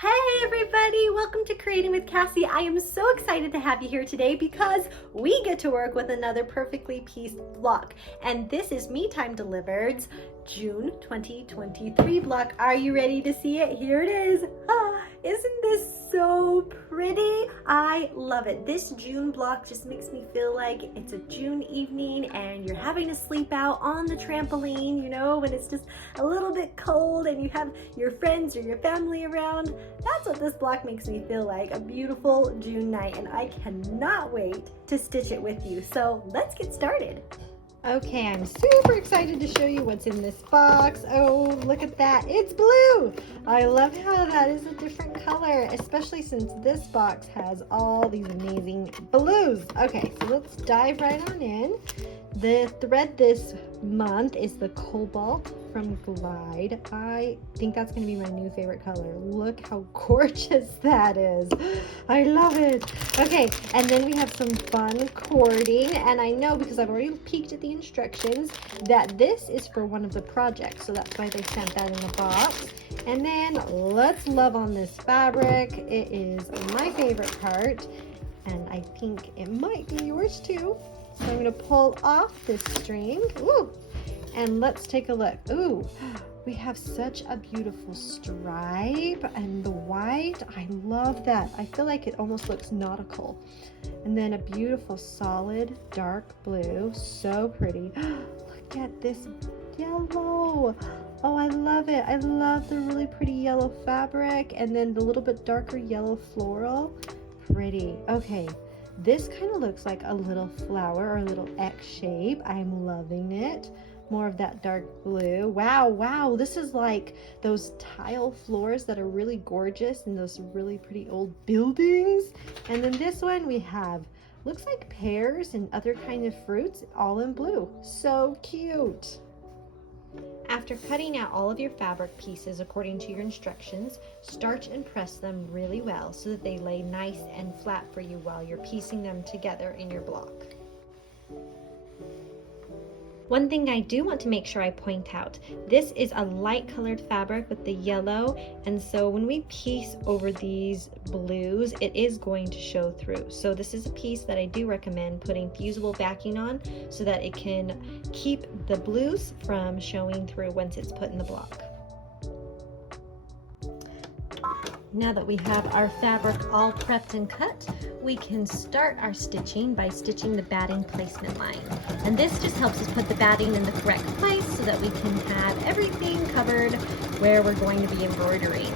Hey everybody, welcome to Creating with Cassie. I am so excited to have you here today because we get to work with another perfectly pieced block. And this is Me Time Delivered's June 2023 block. Are you ready to see it? Here it is. Isn't this so pretty? I love it. This June block just makes me feel like it's a June evening and you're having to sleep out on the trampoline, you know, when it's just a little bit cold and you have your friends or your family around. That's what this block makes me feel like, a beautiful June night, and I cannot wait to stitch it with you. So let's get started. Okay, I'm super excited to show you what's in this box. Oh, look at that. It's blue. I love how that is a different color, especially since this box has all these amazing blues. Okay, so let's dive right on in. The thread this month is the Cobalt from Glide. I think that's going to be my new favorite color. Look how gorgeous that is. I love it. Okay, and then we have some fun cording, and I know because I've already peeked at the instructions that this is for one of the projects, so that's why they sent that in the box. And then let's love on this fabric. It is my favorite part, and I think it might be yours too. So I'm going to pull off this string. Ooh, and let's take a look. Ooh, we have such a beautiful stripe, and the white, I love that. I feel like it almost looks nautical. And then a beautiful solid dark blue, so pretty. Look at this yellow. Oh, I love it. I love the really pretty yellow fabric, and then the little bit darker yellow floral. Pretty. Okay. This kind of looks like a little flower or a little X shape. I'm loving it. More of that dark blue. Wow, this is like those tile floors that are really gorgeous in those really pretty old buildings. And then this one we have, looks like pears and other kind of fruits, all in blue. So cute. After cutting out all of your fabric pieces according to your instructions, starch and press them really well so that they lay nice and flat for you while you're piecing them together in your block. One thing I do want to make sure I point out, this is a light colored fabric with the yellow, and so when we piece over these blues, it is going to show through. So this is a piece that I do recommend putting fusible backing on so that it can keep the blues from showing through once it's put in the block. Now that we have our fabric all prepped and cut, we can start our stitching by stitching the batting placement line. And this just helps us put the batting in the correct place so that we can have everything covered where we're going to be embroidering.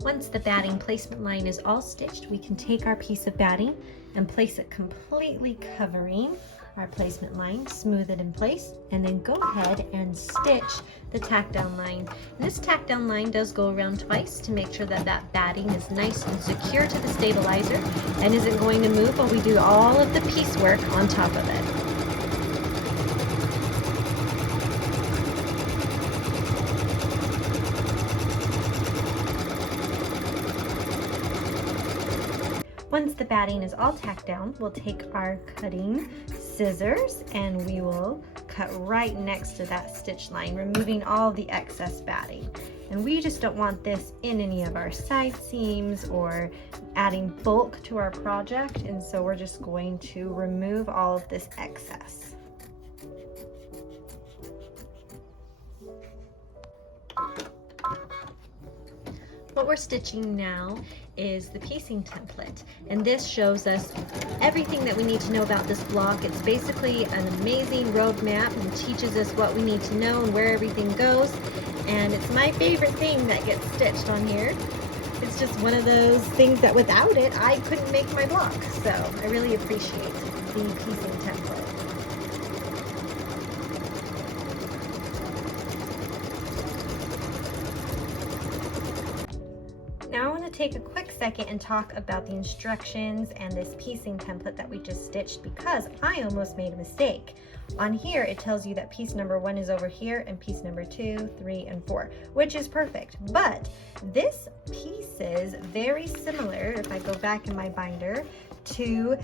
Once the batting placement line is all stitched, we can take our piece of batting and place it completely covering our placement line, smooth it in place, and then go ahead and stitch the tack down line. And this tack down line does go around twice to make sure that that batting is nice and secure to the stabilizer and isn't going to move while we do all of the piecework on top of it. Once the batting is all tacked down, we'll take our cutting scissors and we will cut right next to that stitch line, removing all the excess batting. And we just don't want this in any of our side seams or adding bulk to our project, and so we're just going to remove all of this excess. What we're stitching now is the piecing template, and this shows us everything that we need to know about this block. It's basically an amazing roadmap and teaches us what we need to know and where everything goes, and it's my favorite thing that gets stitched on here. It's just one of those things that without it I couldn't make my block, so I really appreciate the piecing template. Now I want want to take a quick second and talk about the instructions and this piecing template that we just stitched, because I almost made a mistake. On here it tells you that piece number 1 is over here and piece number 2, 3, and 4, which is perfect. But this piece is very similar, if I go back in my binder, to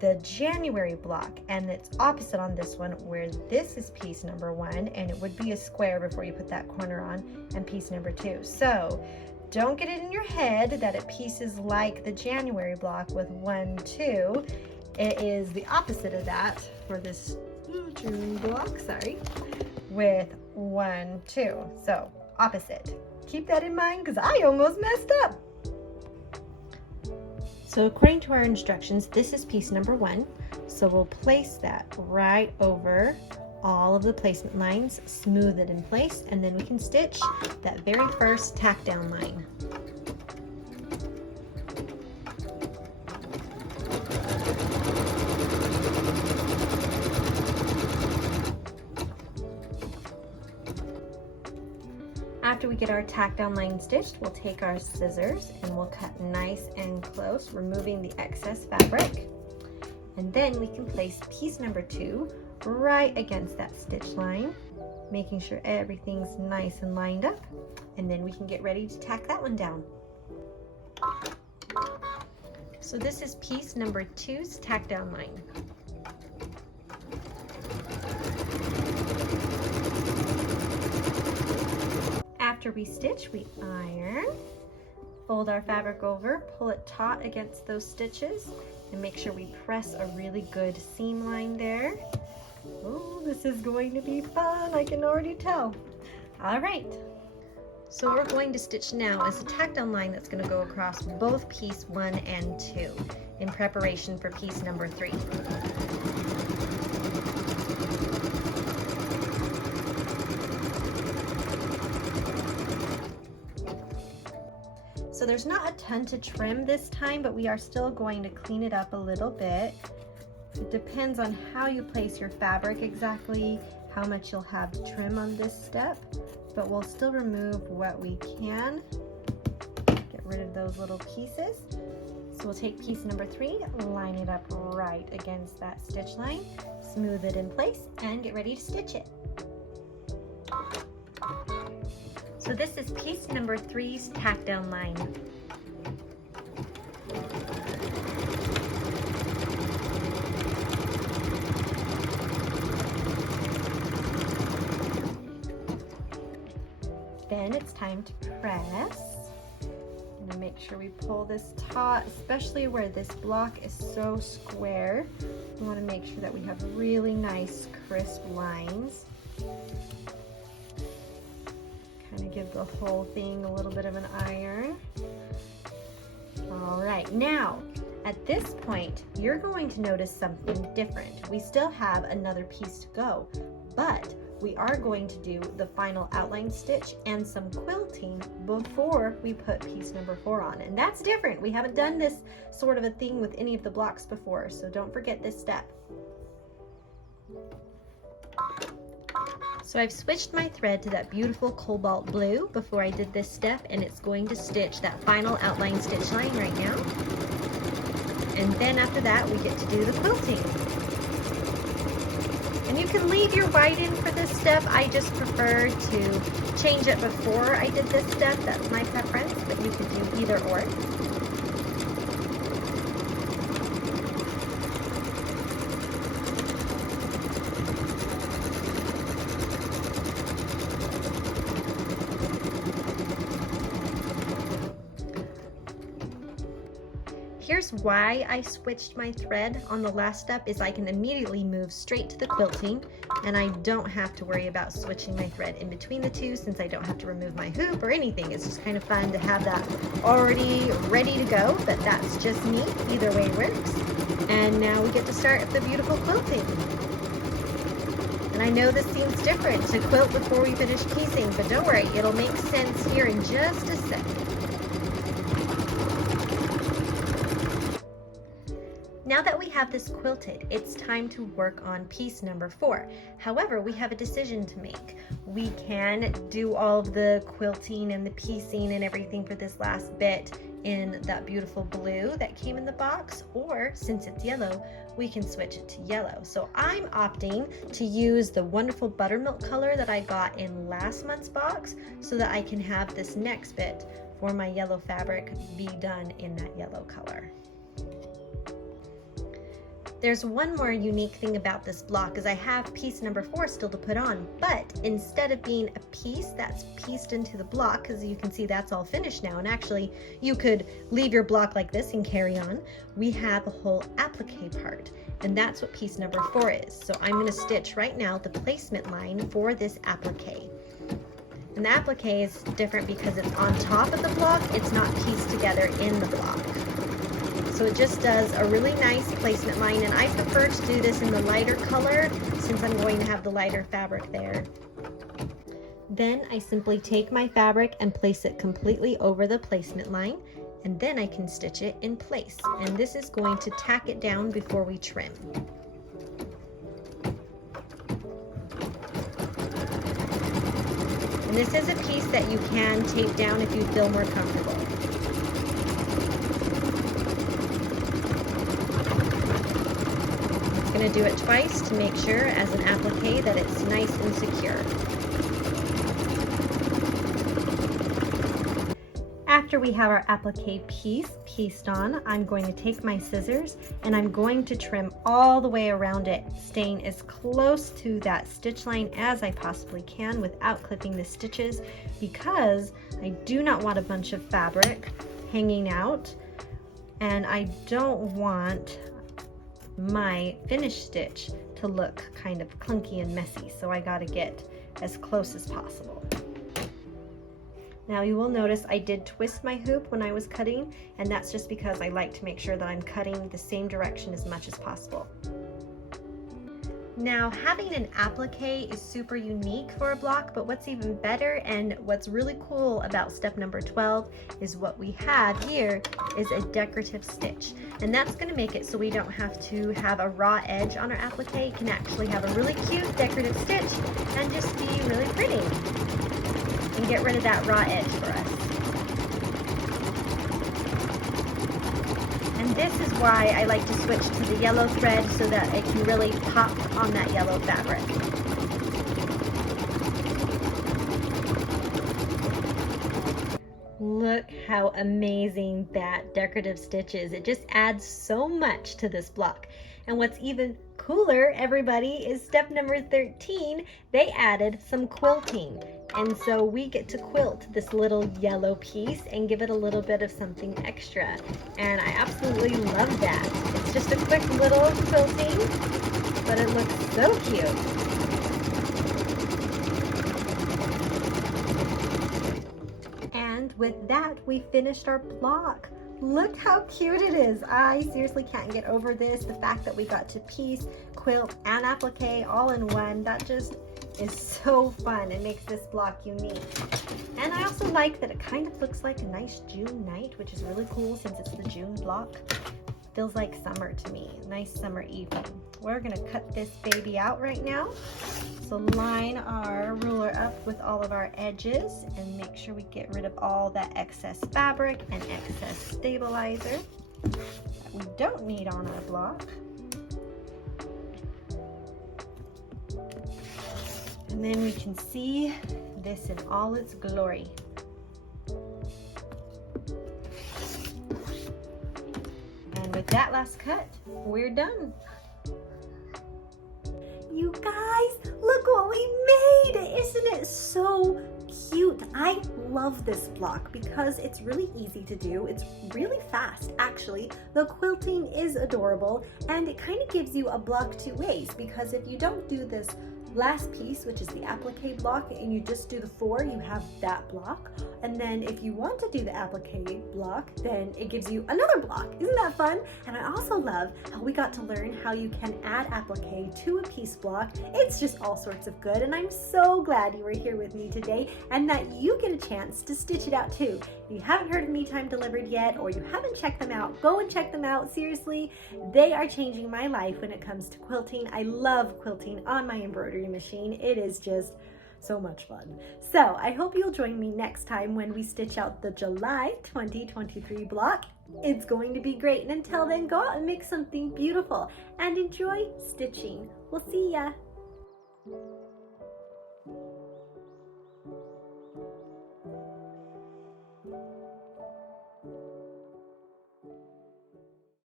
the January block, and it's opposite on this one, where this is piece number 1 and it would be a square before you put that corner on, and piece number 2. So don't get it in your head that it pieces like the January block with 1, 2. It is the opposite of that for this June block, sorry, with 1, 2. So opposite. Keep that in mind because I almost messed up. So according to our instructions, this is piece number 1. So we'll place that right over all of the placement lines, smooth it in place, and then we can stitch that very first tack down line. After we get our tack down line stitched, we'll take our scissors and we'll cut nice and close, removing the excess fabric. And then we can place piece number 2 right against that stitch line, making sure everything's nice and lined up. And then we can get ready to tack that one down. So this is piece number 2's tack down line. After we stitch, we iron, fold our fabric over, pull it taut against those stitches, and make sure we press a really good seam line there. Oh, this is going to be fun, I can already tell. All right, so what we're going to stitch now is a tack down line that's going to go across both piece 1 and 2 in preparation for piece number 3. So there's not a ton to trim this time, but we are still going to clean it up a little bit. It depends on how you place your fabric exactly, how much you'll have to trim on this step, but we'll still remove what we can. Get rid of those little pieces. So we'll take piece number 3, line it up right against that stitch line, smooth it in place, and get ready to stitch it. So this is piece number 3's tack down line. Then it's time to press. I'm gonna make sure we pull this taut, especially where this block is so square. We want to make sure that we have really nice crisp lines. Kind of give the whole thing a little bit of an iron. All right, now at this point, you're going to notice something different. We still have another piece to go, but we are going to do the final outline stitch and some quilting before we put piece number 4 on. And that's different. We haven't done this sort of a thing with any of the blocks before, so don't forget this step. So I've switched my thread to that beautiful cobalt blue before I did this step, and it's going to stitch that final outline stitch line right now. And then after that, we get to do the quilting. And you can leave your white in for this step. I just prefer to change it before I did this step. That's my preference, but you could do either or. Here's why I switched my thread on the last step, is I can immediately move straight to the quilting, and I don't have to worry about switching my thread in between the two, since I don't have to remove my hoop or anything. It's just kind of fun to have that already ready to go, but that's just me. Either way works. And now we get to start the beautiful quilting. And I know this seems different to quilt before we finish piecing, but don't worry, it'll make sense here in just a second. Now that we have this quilted, it's time to work on piece number 4. However, we have a decision to make. We can do all of the quilting and the piecing and everything for this last bit in that beautiful blue that came in the box, or since it's yellow, we can switch it to yellow. So I'm opting to use the wonderful buttermilk color that I got in last month's box so that I can have this next bit for my yellow fabric be done in that yellow color. There's one more unique thing about this block is I have piece number 4 still to put on, but instead of being a piece that's pieced into the block, because you can see that's all finished now, and actually you could leave your block like this and carry on, we have a whole applique part, and that's what piece number 4 is. So I'm going to stitch right now the placement line for this applique. And the applique is different because it's on top of the block, it's not pieced together in the block. So it just does a really nice placement line, and I prefer to do this in the lighter color since I'm going to have the lighter fabric there. Then I simply take my fabric and place it completely over the placement line, and then I can stitch it in place. And this is going to tack it down before we trim. And this is a piece that you can tape down if you feel more comfortable. I'm going to do it twice to make sure as an applique that it's nice and secure. After we have our applique piece pieced on, I'm going to take my scissors and I'm going to trim all the way around it, staying as close to that stitch line as I possibly can without clipping the stitches, because I do not want a bunch of fabric hanging out, and I don't want my finished stitch to look kind of clunky and messy, so I got to get as close as possible. Now you will notice I did twist my hoop when I was cutting, and that's just because I like to make sure that I'm cutting the same direction as much as possible. Now, having an applique is super unique for a block, but what's even better and what's really cool about step number 12 is what we have here is a decorative stitch. And that's going to make it so we don't have to have a raw edge on our applique. You can actually have a really cute decorative stitch and just be really pretty and get rid of that raw edge for us. And this is why I like to switch to the yellow thread so that it can really pop on that yellow fabric. Look how amazing that decorative stitch is. It just adds so much to this block. And what's even cooler, everybody, is step number 13. They added some quilting. And so we get to quilt this little yellow piece and give it a little bit of something extra. And I absolutely love that. It's just a quick little quilting, but it looks so cute. And with that, we finished our block. Look how cute it is. I seriously can't get over this. The fact that we got to piece, quilt, and applique all in one, that just is so fun. It makes this block unique. And I also like that it kind of looks like a nice June night, which is really cool since it's the June block. Feels like summer to me, nice summer evening. We're gonna cut this baby out right now. So line our ruler up with all of our edges and make sure we get rid of all that excess fabric and excess stabilizer that we don't need on our block. And then we can see this in all its glory. And with that last cut, we're done. You guys, look what we made! Isn't it so cute? I love this block because it's really easy to do. It's really fast, actually. The quilting is adorable, and it kind of gives you a block two ways, because if you don't do this last piece, which is the applique block, and you just do the 4, you have that block. And then if you want to do the applique block, then it gives you another block. Isn't that fun? And I also love how we got to learn how you can add applique to a piece block. It's just all sorts of good, and I'm so glad you were here with me today and that you get a chance to stitch it out too. If you haven't heard of Me Time Delivered yet, or you haven't checked them out, go and check them out. Seriously, they are changing my life when it comes to quilting. I love quilting on my embroidery machine. It is just So much fun. So I hope you'll join me next time when we stitch out the July 2023 block. It's going to be great. And until then, go out and make something beautiful and enjoy stitching. We'll see ya.